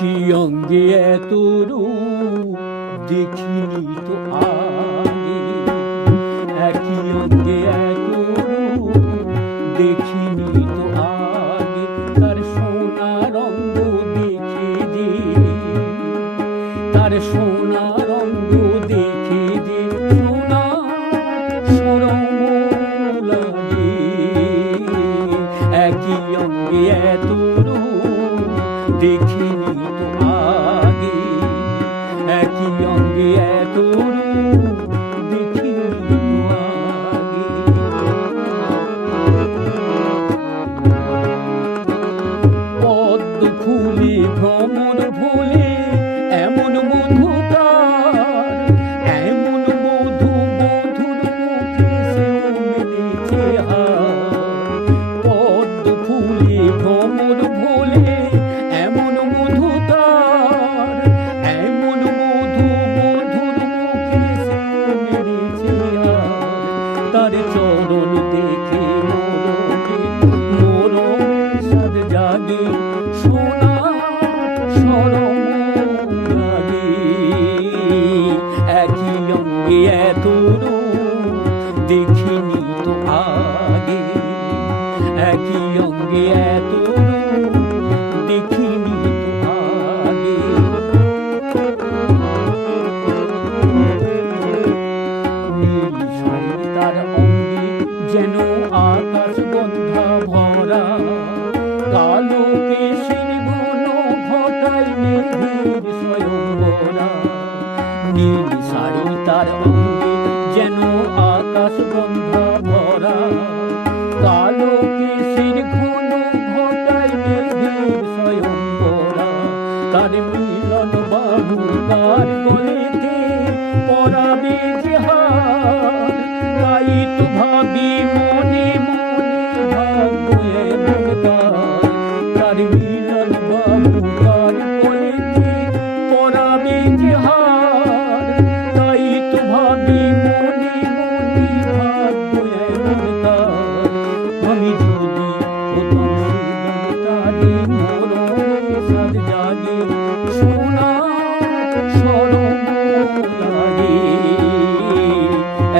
একই অঙ্গে এত রূপ দেখিনি তো আগে, একই অঙ্গে এত রূপ দেখিনি তো আগে। তার সোনার অঙ্গ দেখে যে, তার সোনার অঙ্গ দেখে যে সোনা সরম লাগে। একই অঙ্গে এত রূপ দেখিনি তো আগে, একই অঙ্গে এত রূপ দেখিনি তো আগে। পদ্ম ফুলে ভ্রমর ভুলে এমন মধু তার, এমন মধু মধুর মুখে সেও মেলেছে হার। পদ্ম ফুলে ভ্রমর ভুলে এমন মধু তার, এমন মধু মধুর মুখে সেও মেলেছে হার। তার চরণ দেখে মরমে সাদ জাগে, সোনা সরম লাগে। একই অঙ্গে এত রূপ দেখিনি তো আগে, একই অঙ্গে এত রূপ দেখিনি তো আগে। নীল শাড়ি তার অঙ্গে যেন আকাশ গন্ধা ভরা, কালো কেশের ঘন ঘটায় মেঘের স্বয়ংবরা। নীল শাড়ি তার অঙ্গে যেন আকাশ গন্ধা ভরা, কালো কেশের ঘন ঘটায় মেঘের স্বয়ংবরা। তার মিলন বাহু তার গলেতে পরাবে যে হার, তাই তো ভাবি মনে মনে ভাগ্য এমন তার। তার মিলন বাহু তার গলেতে পরাবে যে হার, তাই তো ভাবি মনে মনে ভাগ্য এমন তার। আমি যদি হতাম সে তারে মরমে সাদ জাগে, সোনা সরম লাগে।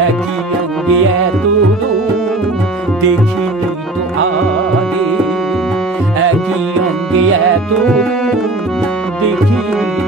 একই অঙ্গে এত রূপ দেখিনি তো আগে, একই অঙ্গে এত রূপ দেখিনি